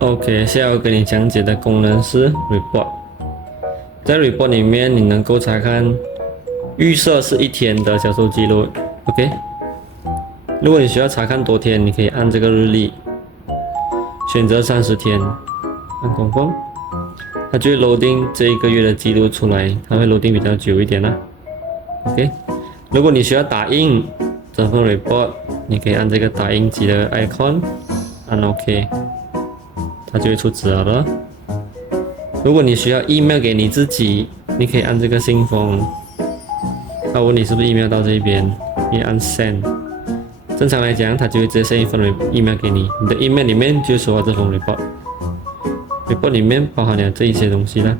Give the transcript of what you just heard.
OK， 现在我跟你讲解的功能是 Report。在 Report 里面，你能够查看预设是1天的销售记录。OK， 如果你需要查看多天，你可以按这个日历，选择30天，按 Confirm， 它就会 loading 这一个月的记录出来，它会 loading 比较久一点啦。OK， 如果你需要打印这份 Report， 你可以按这个打印机的 icon， 按 OK。它就会出纸了。如果你需要 email 给你自己，你可以按这个信封，它问你是不是 email 到这边，你按 send。正常来讲，它就会直接 send 一份 email 给你，你的 email 里面就说这封 report，report 里面包含了这一些东西啦。